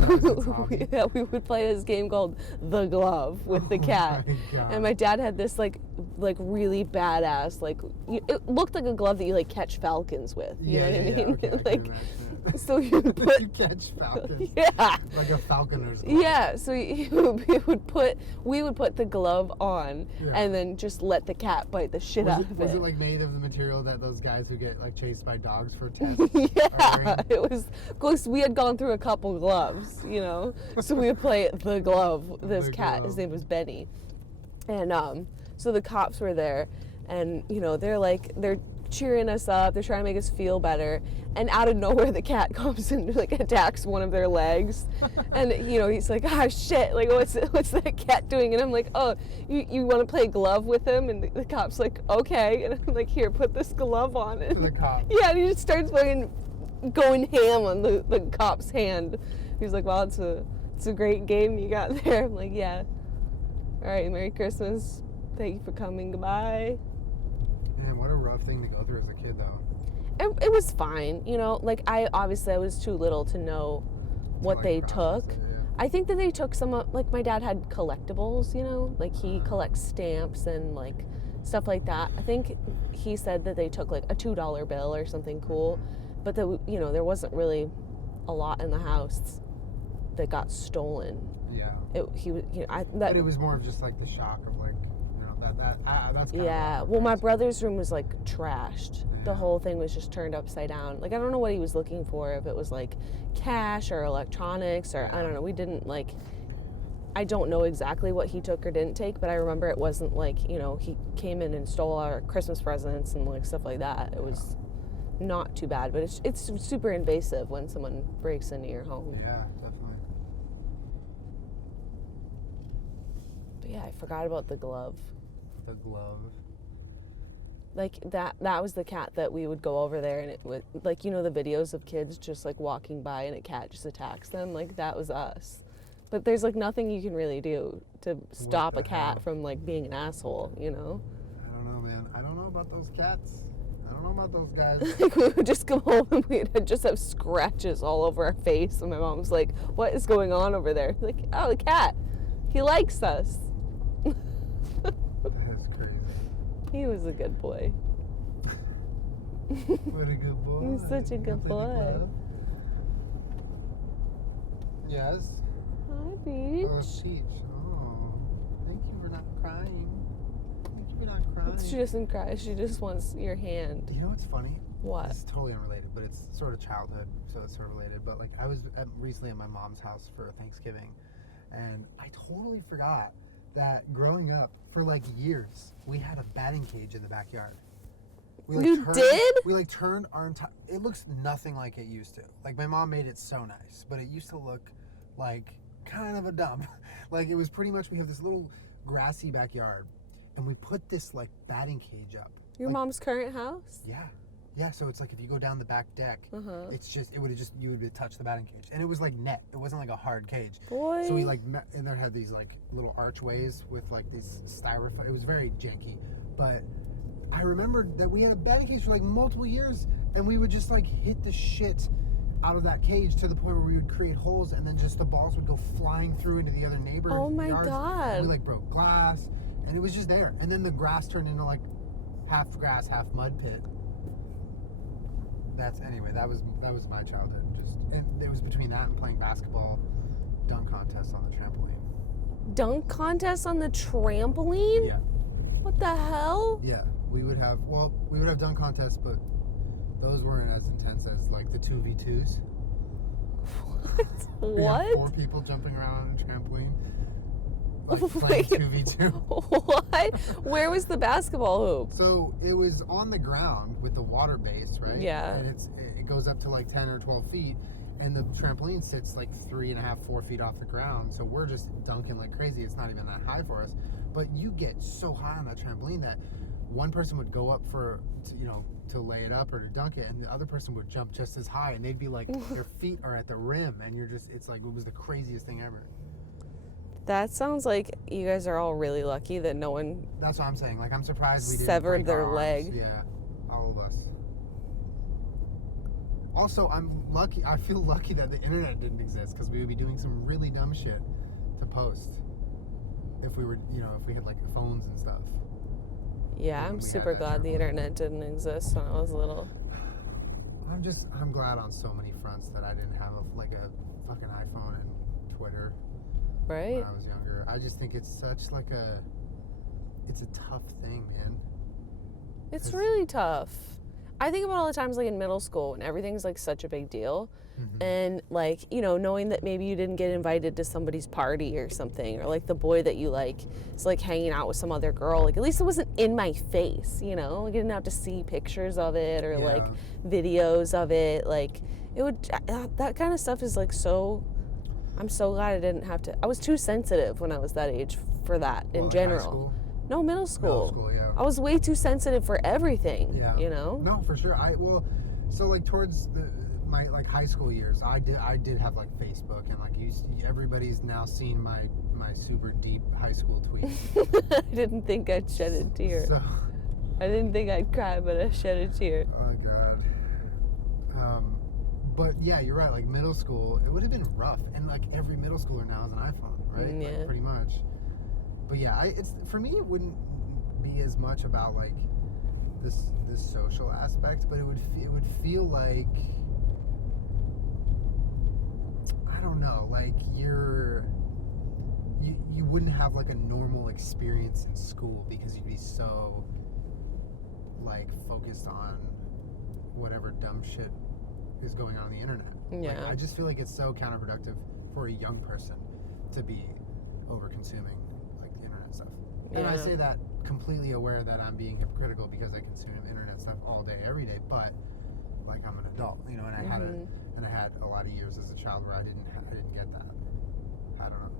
we would play this game called The Glove with the cat. And my dad had this like really badass, like, it looked like a glove that you like catch falcons with. You know what I mean? Okay, like, so you put you catch falcons. Yeah. Like a falconer's glove. Yeah, so we would put the glove on, and then just let the cat bite the shit out of it. Was it like made of the material that those guys who get like chased by dogs for tests Yeah, it was, because we had gone through a couple gloves, you know, so we would play The Glove. This cat, his name was Benny, and so the cops were there, and, you know, they're cheering us up. They're trying to make us feel better. And out of nowhere, the cat comes and like attacks one of their legs. And he's like, "Ah, shit! Like, what's that cat doing?" And I'm like, "Oh, you want to play glove with him?" And the cop's like, "Okay." And I'm like, "Here, put this glove on it." To the cop. Yeah, and he just starts fucking going ham on the cop's hand. He's like, "Well, it's a great game you got there." I'm like, "Yeah. All right, Merry Christmas. Thank you for coming. Goodbye." Man, what a rough thing to go through as a kid, though. It was fine, like I was too little to know what they took. Yeah. I think that they took some, like my dad had collectibles, like he collects stamps and like stuff like that. I think he said that they took like a $2 bill or something cool, but there wasn't really a lot in the house that got stolen. Yeah. But it was more of just like the shock of like, that's kind of well, my brother's room was like trashed. Yeah. The whole thing was just turned upside down. Like I don't know what he was looking for, if it was like cash or electronics or I don't know. We didn't like. I don't know exactly what he took or didn't take, but I remember it wasn't like he came in and stole our Christmas presents and like stuff like that. It was not too bad, but it's super invasive when someone breaks into your home. Yeah, definitely. But yeah, I forgot about the glove. The glove. Like that was the cat that we would go over there and it would like the videos of kids just like walking by and a cat just attacks them, like that was us. But there's like nothing you can really do to stop a cat from like being an asshole, I don't know, man. I don't know about those cats. I don't know about those guys. Like we would just come home and we'd just have scratches all over our face and my mom was like, "What is going on over there?" Like, "Oh, the cat. He likes us." That is crazy. He was a good boy. What a good boy. He was such a good boy. Yes. Hi, Peach. Oh, Peach. Oh, thank you for not crying. Thank you for not crying. She doesn't cry. She just wants your hand. You know what's funny? What? It's totally unrelated, but it's sort of childhood, so it's sort of related. But like, I was recently at my mom's house for Thanksgiving, and I totally forgot that growing up, for like years, we had a batting cage in the backyard. You did? We like turned our entire. It looks nothing like it used to. Like my mom made it so nice, but it used to look like kind of a dump. Like it was pretty much, we have this little grassy backyard, and we put this like batting cage up. Your mom's current house? Yeah, so it's like if you go down the back deck, it's just, you would touch the batting cage. And it was like net. It wasn't like a hard cage. Boy. So we like met, and there had these like little archways with like these styrofoam. It was very janky. But I remembered that we had a batting cage for like multiple years, and we would just like hit the shit out of that cage to the point where we would create holes, and then just the balls would go flying through into the other neighbor's Oh my yards. God. And we like broke glass, and it was just there. And then the grass turned into like half grass, half mud pit. That was my childhood. It was between that and playing basketball, dunk contests on the trampoline. Dunk contests on the trampoline? Yeah. What the hell? Yeah, we would have dunk contests, but those weren't as intense as like the 2v2s. What? We What? had 4 people jumping around on a trampoline, like playing 2v2. What? Where was the basketball hoop? So it was on the ground with the water base, right? Yeah. And it goes up to like 10 or 12 feet, and the trampoline sits like 3.5, 4 feet off the ground. So we're just dunking like crazy. It's not even that high for us, but you get so high on that trampoline that one person would go up to lay it up or to dunk it, and the other person would jump just as high, and they'd be like, their feet are at the rim, and it's like, it was the craziest thing ever. That sounds like you guys are all really lucky that no one. That's what I'm saying. Like, I'm surprised we didn't severed break their our leg. arms. Yeah, all of us. Also, I'm lucky. I feel lucky that the internet didn't exist, because we would be doing some really dumb shit to post if we were, if we had like phones and stuff. Yeah, I'm super glad the internet didn't exist when I was little. I'm glad on so many fronts that I didn't have a fucking iPhone and Twitter. Right? When I was younger. I just think it's such like it's a tough thing, man. It's really tough. I think about all the times like in middle school when everything's like such a big deal. And like, you know, knowing that maybe you didn't get invited to somebody's party or something, or like the boy that you like is like hanging out with some other girl, like at least it wasn't in my face, you know, like I didn't have to see pictures of it or like videos of it. Like it would, that kind of stuff is like so, I'm so glad I didn't have to. I was too sensitive when I was that age for that in general. High school? No, middle school. Middle school, yeah. I was way too sensitive for everything, you know? No, for sure. So like towards my like high school years, I did have like Facebook, and like everybody's now seen my super deep high school tweet. I didn't think I'd shed a tear. So, I didn't think I'd cry, but I shed a tear. Oh God. But yeah, you're right. Like middle school, it would have been rough, and like every middle schooler now has an iPhone, right? Yeah. Like, pretty much. But yeah, it's for me, it wouldn't be as much about like this social aspect, but it would feel like, I don't know, like you wouldn't have like a normal experience in school because you'd be so like focused on whatever dumb shit is going on the internet. Yeah. Like, I just feel like it's so counterproductive for a young person to be over consuming like the internet stuff. And I say that completely aware that I'm being hypocritical because I consume internet stuff all day, every day, but like I'm an adult, you know, and I had a lot of years as a child where I didn't get that. I don't know.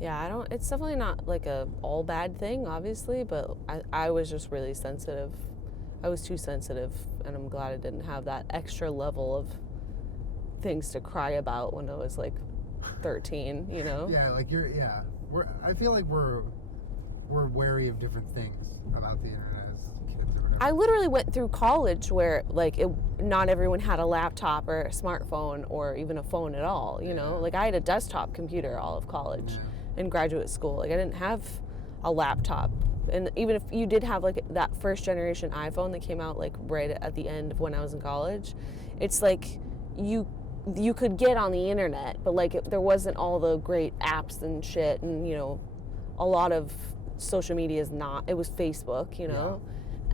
Yeah, it's definitely not like a all bad thing, obviously, but I was just really sensitive. I was too sensitive, and I'm glad I didn't have that extra level of things to cry about when I was like 13, you know? Yeah, like I feel like we're wary of different things about the internet as kids or whatever. I literally went through college where like not everyone had a laptop or a smartphone or even a phone at all, you know? Like I had a desktop computer all of college and graduate school. Like I didn't have a laptop. And even if you did have like that first generation iPhone that came out like right at the end of when I was in college, it's like you could get on the internet, but like there wasn't all the great apps and shit, and you know, a lot of social media is not. It was Facebook, you know,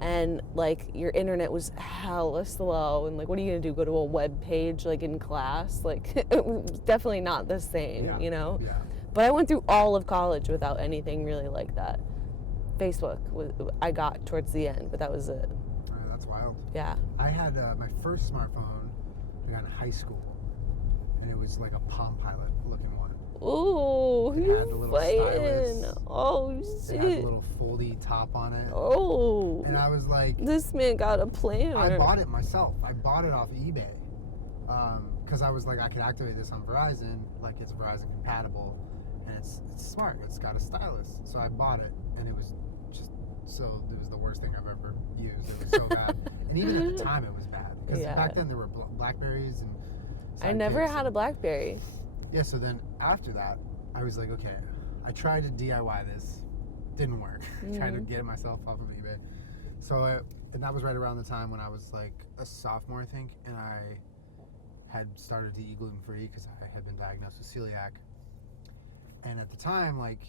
and like your internet was hella slow, and like what are you gonna do? Go to a web page like in class? Like it was definitely not the same, you know. Yeah. But I went through all of college without anything really like that. Facebook I got towards the end, but that was it. That's wild. Yeah. I had my first smartphone I got in high school, and it was like a Palm Pilot looking one. Ooh, It had the little stylus. Oh It had a shit. little foldy top on it. Oh. And I was like, This man got a planner. I bought it myself. I bought it off eBay. Because I was like, I could activate this on Verizon, like it's Verizon compatible, and it's smart. It's got a stylus. So I bought it, and it was it was the worst thing I've ever used. It was so bad. And even at the time, it was bad. Because back then, there were Blackberries and I never had a Blackberry. Yeah, so then after that, I was like, okay, I tried to DIY this. Didn't work. Tried to get it myself off of eBay. So, and that was right around the time when I was like a sophomore, I think, and I had started to eat gluten-free because I had been diagnosed with celiac. And at the time, like,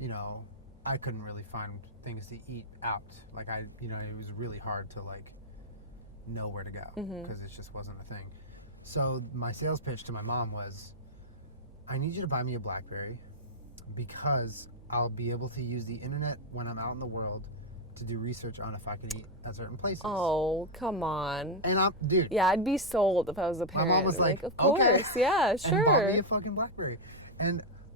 you know, I couldn't really find things to eat out. Like it was really hard to like know where to go because it just wasn't a thing. So my sales pitch to my mom was, I need you to buy me a Blackberry because I'll be able to use the internet when I'm out in the world to do research on if I can eat at certain places. Oh, come on. And dude. Yeah, I'd be sold if I was a parent. My mom was like, of course, okay. Yeah, sure. And bought me a fucking Blackberry.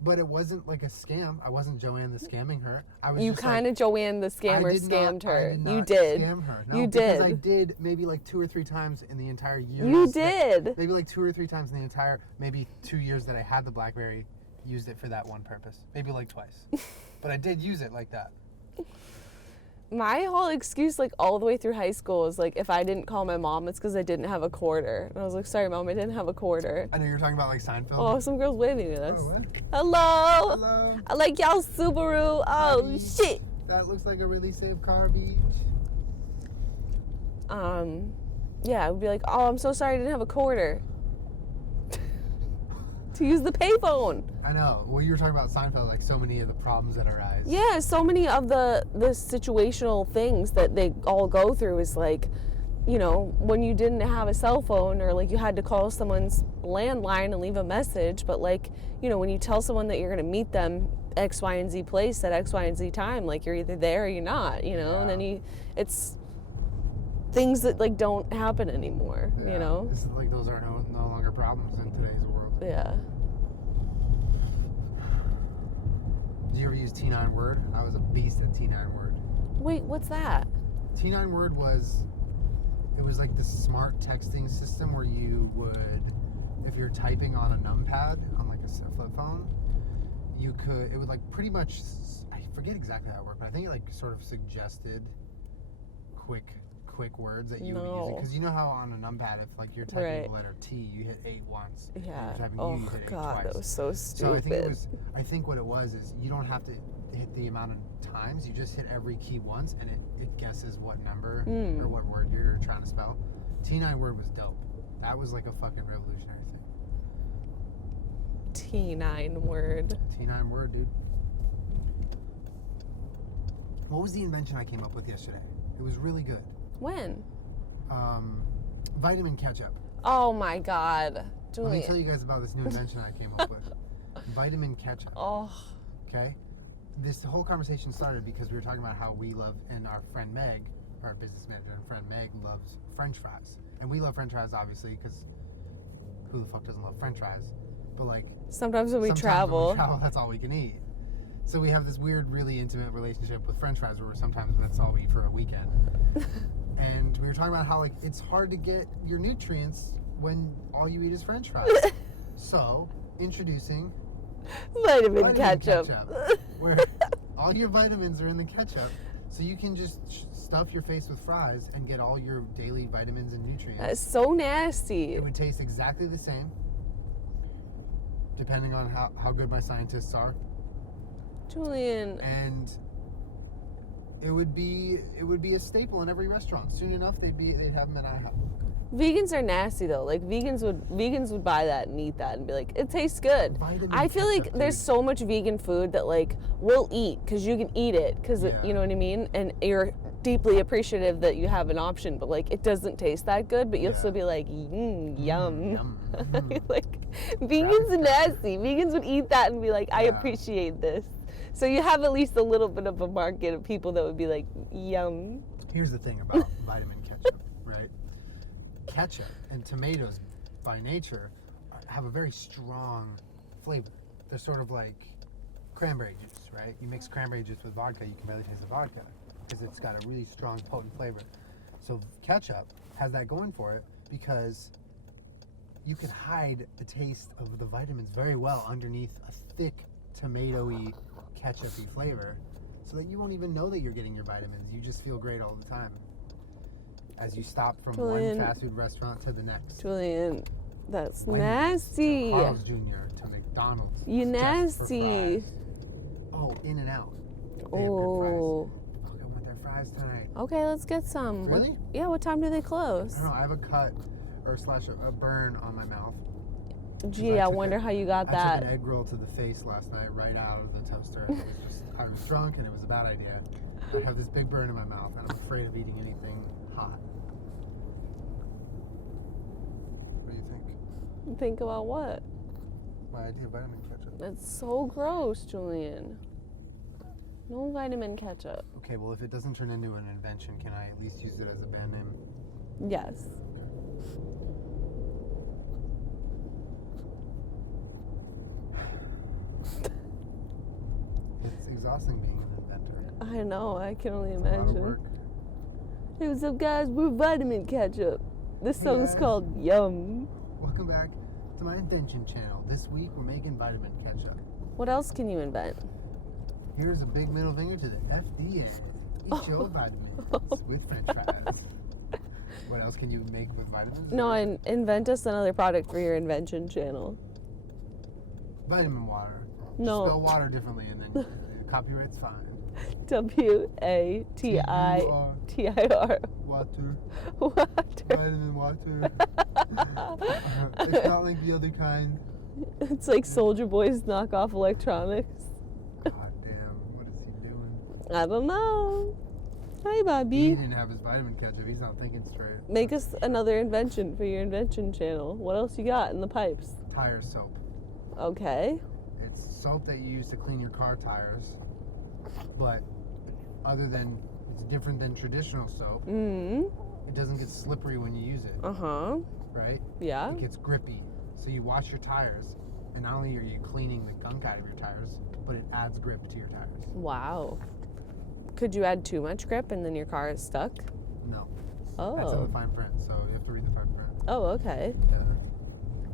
But it wasn't like a scam. I wasn't Joanne the scamming her. I was You just kind of Joanne the scammer scammed her. I did not You did. Scam her. No, you because did. I did maybe like 2 or 3 times in the entire year. You did. Maybe like 2 or 3 times in the entire maybe 2 years that I had the Blackberry, used it for that one purpose. Maybe like twice. But I did use it like that. My whole excuse, like all the way through high school, was like, if I didn't call my mom, it's because I didn't have a quarter. And I was like, sorry, Mom, I didn't have a quarter. I know you're talking about like Seinfeld. Oh, some girl's waving at us. Oh, what? Hello. Hello. I like y'all Subaru. Oh, Beach. shit. That looks like a really safe car, Beach. Yeah, I would be like, oh, I'm so sorry I didn't have a quarter. to use the payphone. I know. Well, you were talking about Seinfeld, like so many of the problems that arise. Yeah, so many of the situational things that they all go through is like, you know, when you didn't have a cell phone or like you had to call someone's landline and leave a message, but like, you know, when you tell someone that you're going to meet them X, Y, and Z place at X, Y, and Z time, like you're either there or you're not, you know, and then it's things that like don't happen anymore, you know? It's like those are no longer problems in today's world. Yeah. Did you ever use T9 Word? I was a beast at T9 Word. Wait, what's that? T9 Word was like this smart texting system where you would, if you're typing on a numpad on like a flip phone, it would like pretty much, I forget exactly how it worked, but I think it like sort of suggested quick words that you would use it. Because you know how on a numpad, if like you're typing the letter T, you hit 8 once. Yeah. And you're typing oh U, you hit 8 God, twice. that was so stupid. So I think what it was is you don't have to hit the amount of times, you just hit every key once and it guesses what number or what word you're trying to spell. T9 Word was dope. That was like a fucking revolutionary thing. T9 Word. T9 Word, dude. What was the invention I came up with yesterday? It was really good. When? Vitamin ketchup. Oh my God, Julian. Let me tell you guys about this new invention I came up with. Vitamin ketchup. Oh. Okay? This whole conversation started because we were talking about how we love, and our friend Meg, our business manager and friend Meg, loves French fries. And we love French fries, obviously, because who the fuck doesn't love French fries? But like... Sometimes when we travel, that's all we can eat. So we have this weird, really intimate relationship with French fries where sometimes that's all we eat for a weekend. And we were talking about how like it's hard to get your nutrients when all you eat is French fries. So, introducing vitamin ketchup. Where all your vitamins are in the ketchup, so you can just stuff your face with fries and get all your daily vitamins and nutrients. That's so nasty. It would taste exactly the same, depending on how good my scientists are. Julian. And it would be a staple in every restaurant. Soon enough, they'd have them at IHOP. Vegans are nasty though. Like vegans would buy that and eat that and be like, it tastes good. Vitamin I feel like there's so much vegan food that like we'll eat because you can eat it because you know what I mean, and you're deeply appreciative that you have an option, but like it doesn't taste that good, but you'll still be like, yum. Like vegans are nasty. Vegans would eat that and be like, I appreciate this. So you have at least a little bit of a market of people that would be like, yum. Here's the thing about vitamin ketchup, right? Ketchup and tomatoes, by nature, have a very strong flavor. They're sort of like cranberry juice, right? You mix cranberry juice with vodka, you can barely taste the vodka because it's got a really strong, potent flavor. So ketchup has that going for it because you can hide the taste of the vitamins very well underneath a thick, tomatoey, ketchup-y flavor, so that you won't even know that you're getting your vitamins. You just feel great all the time as you stop from one fast food restaurant to the next. Fulian, that's nasty. Carl's Jr. to McDonald's. You nasty. Oh, In-N-Out. They have good Oh. fries. Fuck, I want their fries tonight. Okay, let's get some. Really? What time do they close? I don't know. I have a cut or / a burn on my mouth. Gee, I wonder how you got I that. took an egg roll to the face last night right out of the toaster. I was drunk and it was a bad idea. I have this big burn in my mouth and I'm afraid of eating anything hot. What do you think? Think about what? My idea of vitamin ketchup. That's so gross, Julian. No vitamin ketchup. Okay, well, if it doesn't turn into an invention, can I at least use it as a band name? Yes. It's exhausting being an inventor. I know, I can only It's a lot of imagine. work. Hey, what's up, guys? We're Vitamin Ketchup. This song's called Yum. Welcome back to my invention channel. This week we're making vitamin ketchup. What else can you invent? Here's a big middle finger to the FDA. Eat your vitamins with French fries. What else can you make with vitamins? No, and invent us another product for your invention channel. Vitamin water. No. Just spell water differently and then copyright's fine. WATITIR. Water. Water. Vitamin water. It's not like the other kind. It's like Soldier Boy's knockoff electronics. God damn, what is he doing? I don't know. Hi, Bobby. He didn't have his vitamin ketchup. He's not thinking straight. Make us another invention for your invention channel. What else you got in the pipes? Tire soap. Okay. It's soap that you use to clean your car tires, but it's different than traditional soap. It doesn't get slippery when you use it. Right? Yeah. It gets grippy. So you wash your tires, and not only are you cleaning the gunk out of your tires, but it adds grip to your tires. Wow. Could you add too much grip and then your car is stuck? No. Oh. That's in the fine print, so you have to read the fine print. Oh, okay. Yeah.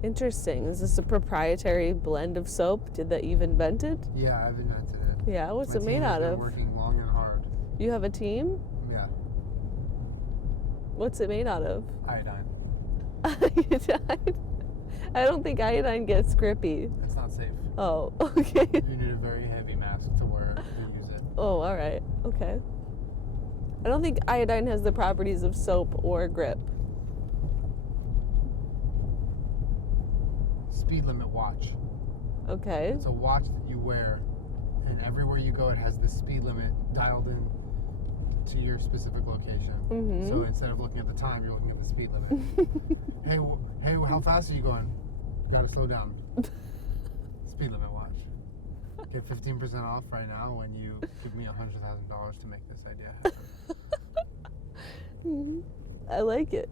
Interesting. Is this a proprietary blend of soap that you've invented? Yeah, I've invented it. Yeah, what's My it made team has out been of? working long and hard. You have a team? Yeah. What's it made out of? Iodine. Iodine? I don't think iodine gets grippy. It's not safe. Oh, okay. You need a very heavy mask to wear to use it. Oh, all right. Okay. I don't think iodine has the properties of soap or grip. Speed limit watch. Okay. It's a watch that you wear, and everywhere you go, it has the speed limit dialed in to your specific location. So instead of looking at the time, you're looking at the speed limit. Hey, how fast are you going? You gotta slow down. Speed limit watch. Get 15% off right now when you give me $100,000 to make this idea happen. I like it.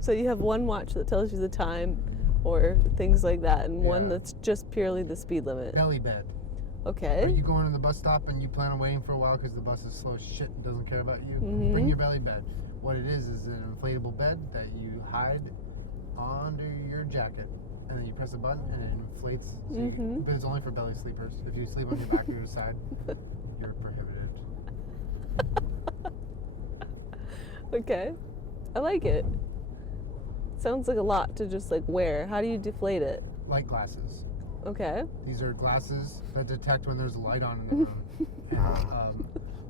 So you have one watch that tells you the time or things like that, and one that's just purely the speed limit. Belly bed. Okay. Are you going to the bus stop and you plan on waiting for a while because the bus is slow as shit and doesn't care about you? Bring your belly bed. What it is an inflatable bed that you hide under your jacket, and then you press a button and it inflates. So but it's only for belly sleepers. If you sleep on your back or your side, you're prohibited. Okay. I like it. Sounds like a lot to just like wear. How do you deflate it? Light glasses. Okay. These are glasses that detect when there's a light on in the room. And,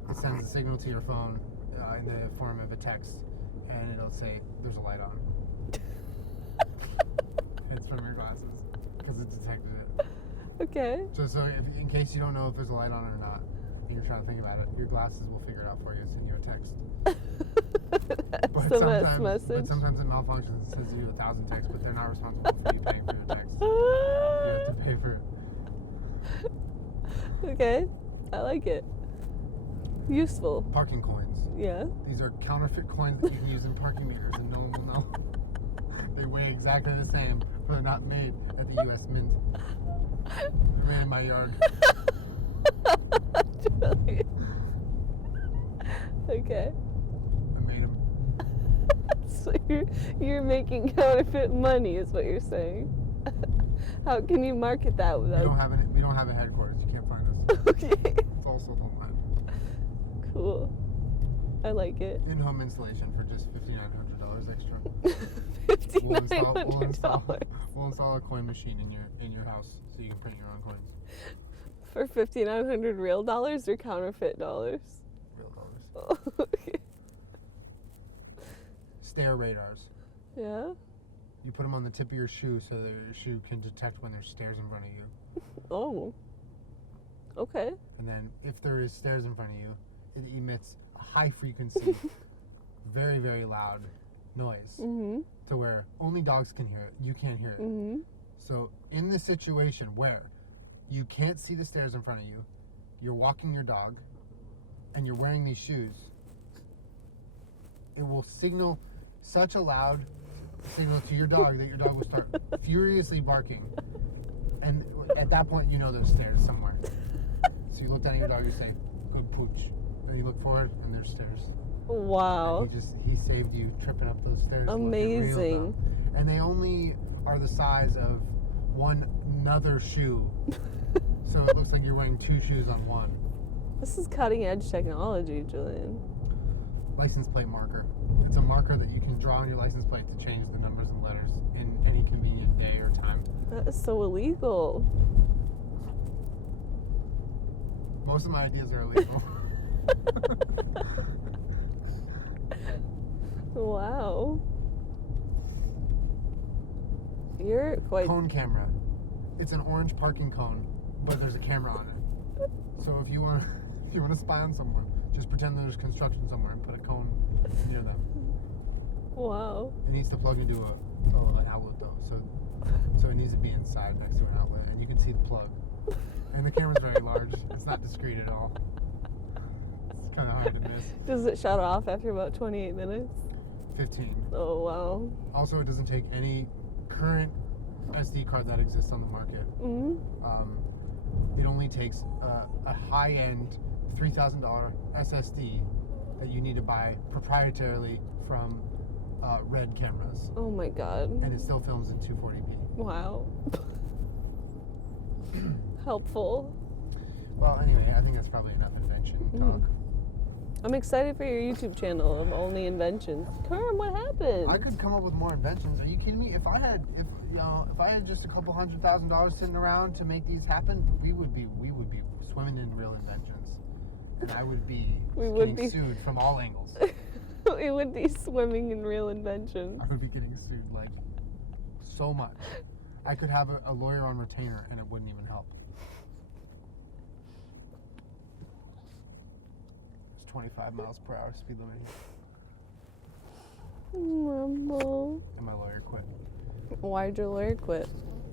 it sends a signal to your phone in the form of a text, and it'll say, there's a light on. It's from your glasses, because it detected it. Okay. So if, in case you don't know if there's a light on or not, and you're trying to think about it, your glasses will figure it out for you and send you a text. SMS message. But sometimes it malfunctions and sends you 1,000 texts, but they're not responsible for you paying for your text. You have to pay for it. Okay. I like it. Useful. Parking coins. Yeah. These are counterfeit coins that you can use in parking meters and no one will know. They weigh exactly the same, but they're not made at the U.S. Mint. They're made in my yard. Okay. I made them. So you're making counterfeit money, is what you're saying. How can you market that without? We don't have a headquarters. You can't find us. Okay. It's all sold online. Cool. I like it. In-home installation for just $5,900 extra. $5,900 We'll install a coin machine in your house so you can print your own coins. For $5,900 real dollars or counterfeit dollars? Real dollars. Oh, okay. Stair radars. Yeah. You put them on the tip of your shoe so that your shoe can detect when there's stairs in front of you. Oh. Okay. And then if there is stairs in front of you, it emits a high frequency, very, very loud noise to where only dogs can hear it. You can't hear it. So in the situation where you can't see the stairs in front of you, you're walking your dog, and you're wearing these shoes, it will signal such a loud signal to your dog that your dog will start furiously barking. And at that point, you know there's stairs somewhere. So you look down at your dog, you say, good pooch. Then you look forward, and there's stairs. Wow. And he saved you tripping up those stairs. Amazing. And they only are the size of one another shoe. So it looks like you're wearing two shoes on one. This is cutting edge technology, Julian. License plate marker. It's a marker that you can draw on your license plate to change the numbers and letters in any convenient day or time. That is so illegal. Most of my ideas are illegal. Wow. You're quite... Phone camera. It's an orange parking cone, but there's a camera on it. So if you want to spy on someone, just pretend there's construction somewhere and put a cone near them. Wow. It needs to plug into an outlet though, so it needs to be inside next to an outlet, and you can see the plug. And the camera's very large. It's not discreet at all. It's kind of hard to miss. Does it shut off after about 28 minutes? 15. Oh, wow. Also, it doesn't take any current SD card that exists on the market. Mm-hmm. It only takes a high-end $3,000 SSD that you need to buy proprietarily from Red cameras. Oh my god. And it still films in 240p. Wow. Helpful. Well, anyway, I think that's probably enough invention talk. I'm excited for your YouTube channel of only inventions. Kerm, what happened? I could come up with more inventions. Are you kidding me? If I had just a couple $100,000 sitting around to make these happen, we would be swimming in real inventions, and I would be getting sued from all angles. We would be swimming in real inventions. I would be getting sued like so much. I could have a lawyer on retainer, and it wouldn't even help. 25 miles per hour speed limit. Rumble. And my lawyer quit. Why'd your lawyer quit?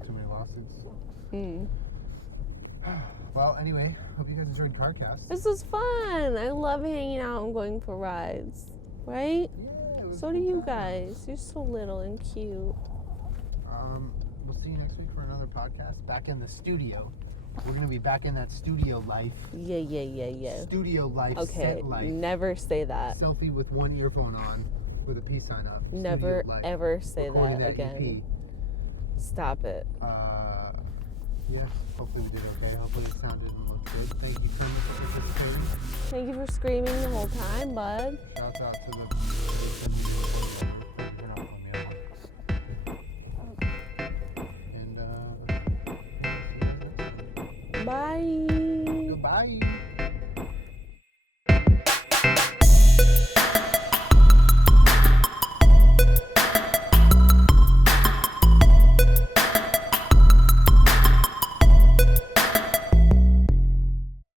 Too many lawsuits. Mm. Well, anyway, hope you guys enjoyed Carcast. This was fun. I love hanging out and going for rides. Right? Yeah, it was So do you guys. You're so little and cute. We'll see you next week for another podcast. Back in the studio. We're going to be back in that studio life. Yeah. Studio life, Okay, set life. never say that. Selfie with one earphone on with a peace sign up. Never, Studio life. ever say Recording that again. Stop it. Yeah, hopefully we did okay. Hopefully it sounded and looked good. Thank you for participating. Thank you for screaming the whole time, bud. Shout out to the Bye. Goodbye.